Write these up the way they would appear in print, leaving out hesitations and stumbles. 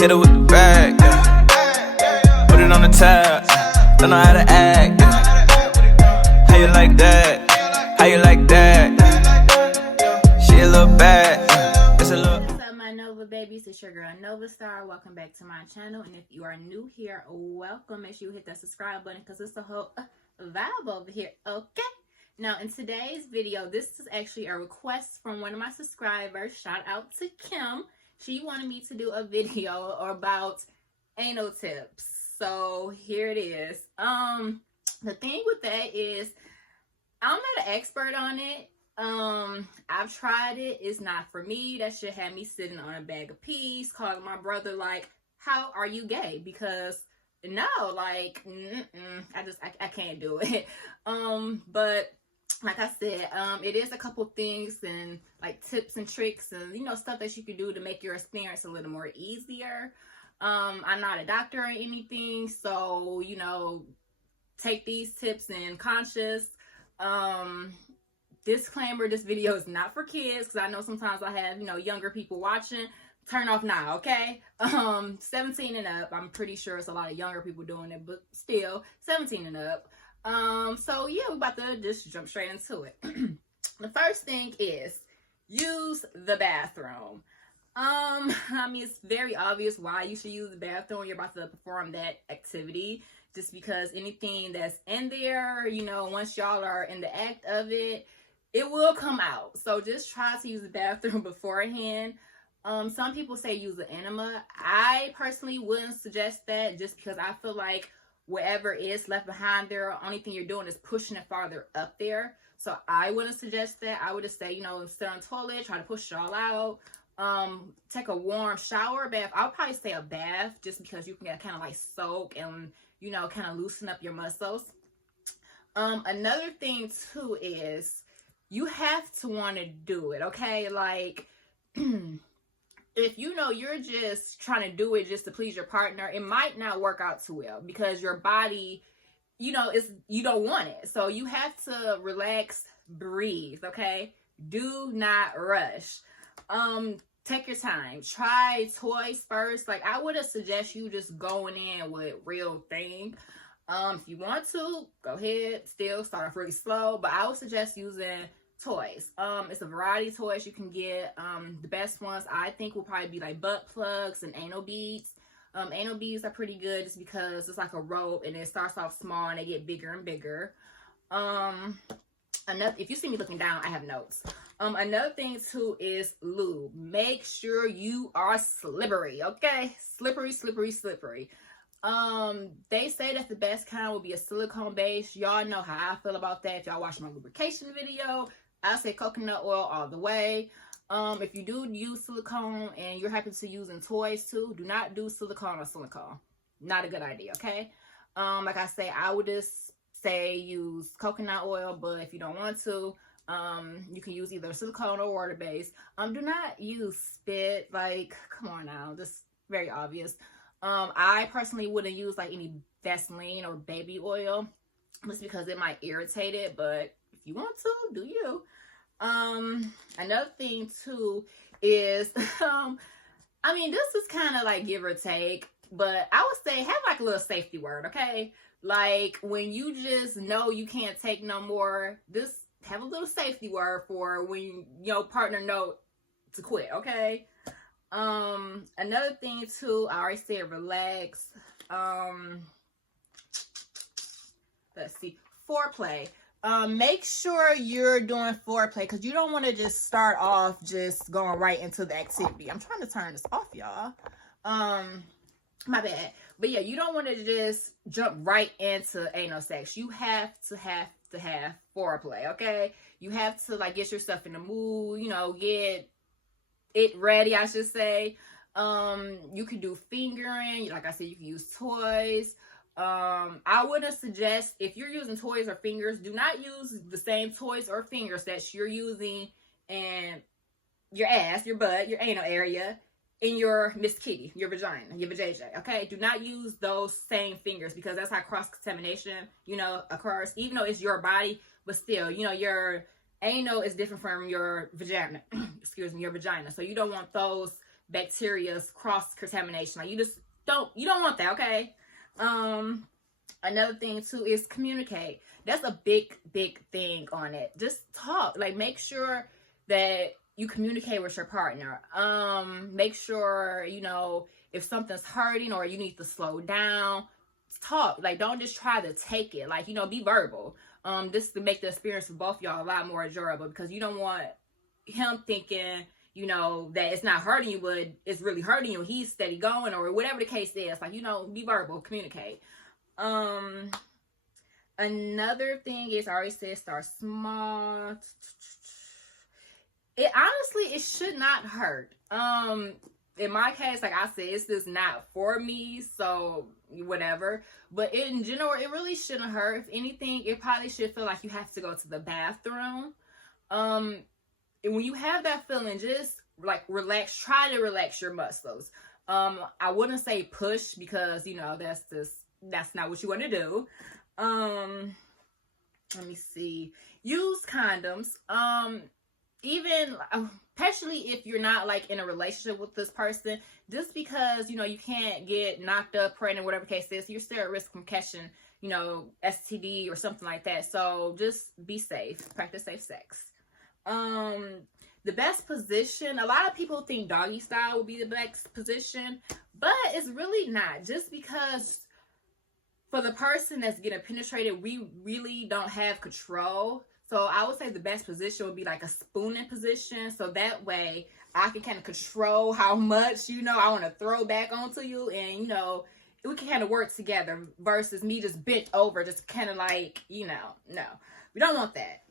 Hit it with the bag, yeah. Put it on the tab, don't know how to act, yeah. How you like that? How you like that? She a little bad, it's a little. What's up, my Nova babies? It's your girl NovaStarr. Welcome back to my channel, and if you are new here, welcome. Make sure you hit that subscribe button because it's a whole vibe over here, okay? Now, in today's video, this is actually a request from one of my subscribers. Shout out to Kim. She wanted me to do a video about anal tips. So here it is. The thing with that is I'm not an expert on it. I've tried it. It's not for me. That shit had me sitting on a bag of peas, calling my brother like, how are you gay? Because no, like, I can't do it. But like I said, it is a couple things and like tips and tricks and, you know, stuff that you can do to make your experience a little more easier. I'm not a doctor or anything, so, you know, take these tips in conscious. Disclaimer, this video is not for kids, because I know sometimes I have, you know, younger people watching. Turn off now, okay? 17 and up. I'm pretty sure it's a lot of younger people doing it, but still, 17 and up. So yeah, we're about to just jump straight into it. The first thing is use the bathroom. I mean, it's very obvious why you should use the bathroom when you're about to perform that activity. Just because anything that's in there, you know, once y'all are in the act of it, it will come out. So just try to use the bathroom beforehand. Some people say use an enema. I personally wouldn't suggest that, just because I feel like whatever is left behind there, only thing you're doing is pushing it farther up there. So I wouldn't suggest that. I would just say, you know, sit on the toilet, try to push it all out. Take a warm shower, bath. I'll probably say a bath, just because you can get kind of like soak and, you know, kind of loosen up your muscles. Another thing too is you have to want to do it, okay? Like, if you know you're just trying to do it just to please your partner, it might not work out too well, because your body, you know, you don't want it. So you have to relax, breathe, okay? Do not rush. Take your time. Try toys first. Like, I would suggest you just going in with real thing. If you want to, go ahead. Still start off really slow, but I would suggest using toys. It's a variety of toys you can get. The best ones I think will probably be like butt plugs and anal beads. Anal beads are pretty good just because it's like a rope and it starts off small and they get bigger and bigger. If you see me looking down, I have notes. Another thing too is lube. Make sure you are slippery, okay? Slippery, slippery, slippery. They say that the best kind will be a silicone base. Y'all know how I feel about that. If y'all watch my lubrication video, I say coconut oil all the way. If you do use silicone and you're happy to using toys too, do not do silicone or silicone. Not a good idea, okay? Like I say, I would just say use coconut oil, but if you don't want to, you can use either silicone or water based. Do not use spit. Like, come on now, this very obvious. I personally wouldn't use like any Vaseline or baby oil, just because it might irritate it, but if you want to, do you. Another thing too is, I mean, this is kind of like give or take, but I would say have like a little safety word, okay? Like, when you just know you can't take no more, just have a little safety word for when your partner know to quit, okay? Another thing too, I already said relax. Let's see, foreplay. Make sure you're doing foreplay, because you don't want to just start off just going right into the activity. I'm trying to turn this off, y'all. My bad. But yeah, you don't want to just jump right into anal sex. You have to have foreplay, okay? You have to like get yourself in the mood, you know, get it ready, I should say. You can do fingering. Like I said, you can use toys. I wouldn't suggest, if you're using toys or fingers, do not use the same toys or fingers that you're using in your ass, your butt, your anal area, in your Miss Kitty, your vagina, your vajayjay, okay? Do not use those same fingers, because that's how cross-contamination, you know, occurs. Even though it's your body, but still, you know, your anal is different from your vagina, excuse me, your vagina. So you don't want those bacteria cross contamination. Like, you don't want that, okay? Another thing too is communicate. That's a big thing on it. Just talk. Like, make sure that you communicate with your partner. Make sure, you know, if something's hurting or you need to slow down, talk. Like, don't just try to take it. Like, you know, be verbal. This to make the experience for both y'all a lot more enjoyable, because you don't want him thinking, you know, that it's not hurting you, but it's really hurting you. He's steady going, or whatever the case is. Like, you know, be verbal, communicate. Another thing is, I already said, start small. It honestly, it should not hurt. In my case, like I said, it's just not for me, so whatever. But in general, it really shouldn't hurt. If anything, it probably should feel like you have to go to the bathroom. And when you have that feeling, just like relax. Try to relax your muscles. I wouldn't say push, because, you know, that's not what you want to do. Let me see. Use condoms. Even especially if you're not like in a relationship with this person, just because, you know, you can't get knocked up, pregnant, whatever the case is, you're still at risk from catching, you know, STD or something like that. So just be safe. Practice safe sex. The best position, a lot of people think doggy style would be the best position, but it's really not. Just because for the person that's getting penetrated, we really don't have control. So I would say the best position would be like a spooning position. So that way I can kind of control how much, you know, I want to throw back onto you. And, you know, we can kind of work together versus me just bent over, just kind of like, you know, no. We don't want that.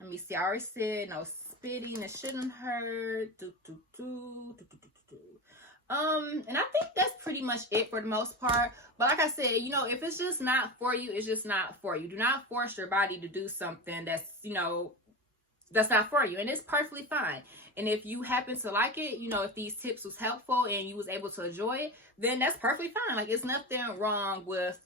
Let me see. I already said no spitting. It shouldn't hurt. And I think that's pretty much it for the most part. But like I said, you know, if it's just not for you, it's just not for you. Do not force your body to do something that's, you know, that's not for you. And it's perfectly fine. And if you happen to like it, you know, if these tips was helpful and you was able to enjoy it, then that's perfectly fine. Like, it's nothing wrong with,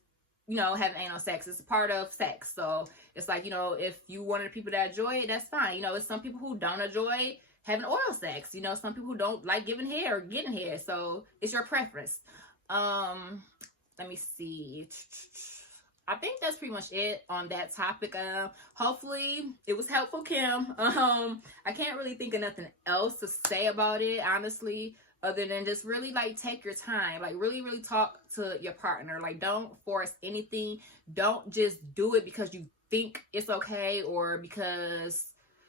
you know, having anal sex. It's a part of sex. So it's like, you know, if you one of the people that enjoy it, that's fine. You know, it's some people who don't enjoy having oral sex. You know, some people who don't like giving head or getting head. So it's your preference. Let me see. I think that's pretty much it on that topic. Hopefully it was helpful, Kim. I can't really think of nothing else to say about it, honestly, other than just really like take your time. Like, really talk to your partner. Like, don't force anything. Don't just do it because you think it's okay, or because,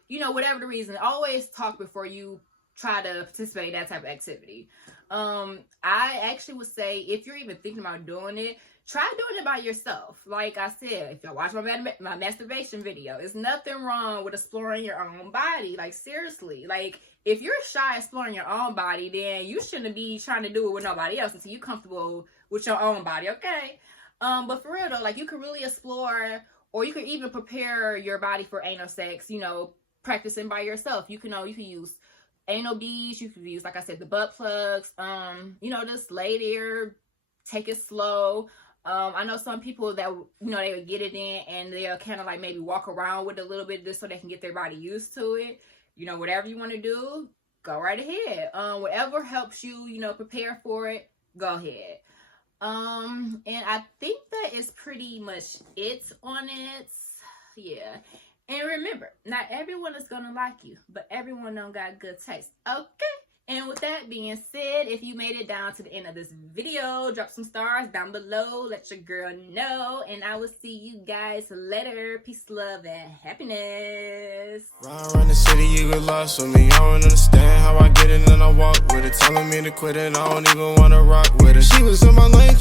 you know, whatever the reason. Always talk before you try to participate in that type of activity. I actually would say, if you're even thinking about doing it, try doing it by yourself. Like I said, if y'all watch my masturbation video, there's nothing wrong with exploring your own body. Like, seriously. Like, if you're shy exploring your own body, then you shouldn't be trying to do it with nobody else until you're comfortable with your own body, okay? But for real though, like, you can really explore, or you can even prepare your body for anal sex, you know, practicing by yourself. You can use anal beads. You can use, like I said, the butt plugs. You know, just lay there, take it slow. I know some people that, you know, they would get it in and they'll kind of like maybe walk around with it a little bit just so they can get their body used to it. You know, whatever you want to do, go right ahead. Whatever helps you, you know, prepare for it, go ahead. And I think that is pretty much it on it. Yeah. And remember, not everyone is going to like you, but everyone don't got good taste. Okay? And with that being said, if you made it down to the end of this video, drop some stars down below. Let your girl know. And I will see you guys later. Peace, love, and happiness. Run the city, you get lost with me. I don't understand how I get it and I walk with it. Telling me to quit it, I don't even want to rock with it. She was in my lane.